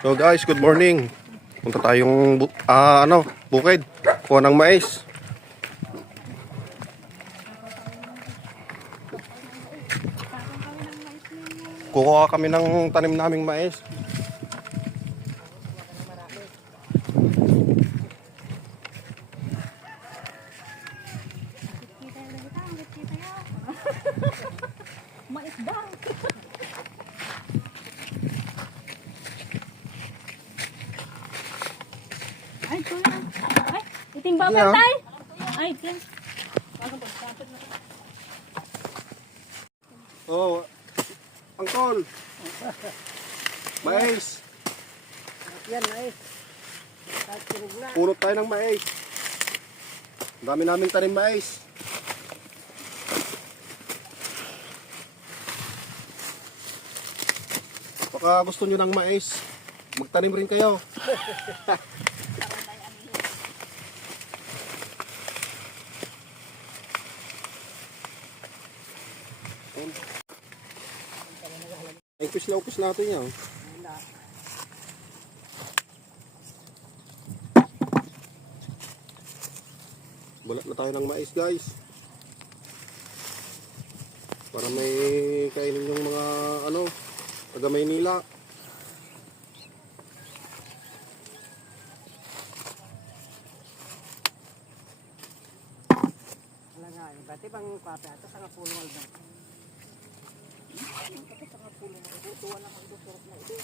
So guys, good morning. Punta tayong bukid. Kuha ng mais. Kukuha kami ng tanim naming mais. Mais daw. Ay, kuya. Ay, iting ba Yeah. tay? Ay, tiyan. Oh, angkol. Mais. Yan, mais. Tatulog na. Punot tayo ng mais. Ang dami naming tanim mais. Baka gusto nyo ng mais, magtanim rin kayo. Upis natin yan. Bulat na tayo ng mais, guys. Para may kainin yung mga taga Maynila. Wala nga, bati bang kape ato sa nga pulo alban. Sa nga pulo na ito, tuwa na kang tuturok na ito.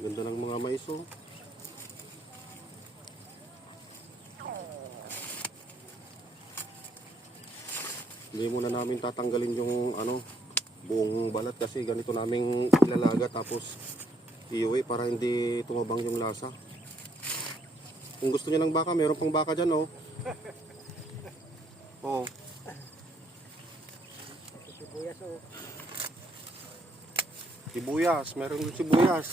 Ganda ng mga mais, oh. Hindi muna namin tatanggalin yung buong balat kasi ganito naming ilalaga tapos iuwi para hindi tumabang yung lasa. Kung gusto niyo ng baka, mayroon pang baka dyan, oh. Oh. Sibuyas o. Sibuyas, meron din sibuyas.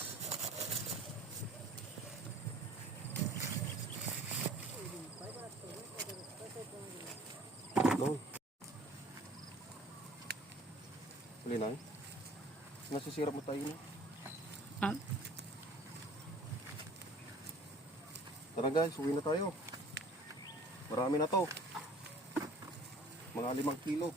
Oh. Huli na. Nasisirap mo tayo na. Ah. Tara guys, uwi na tayo. Marami na to. Mga 5 kilo.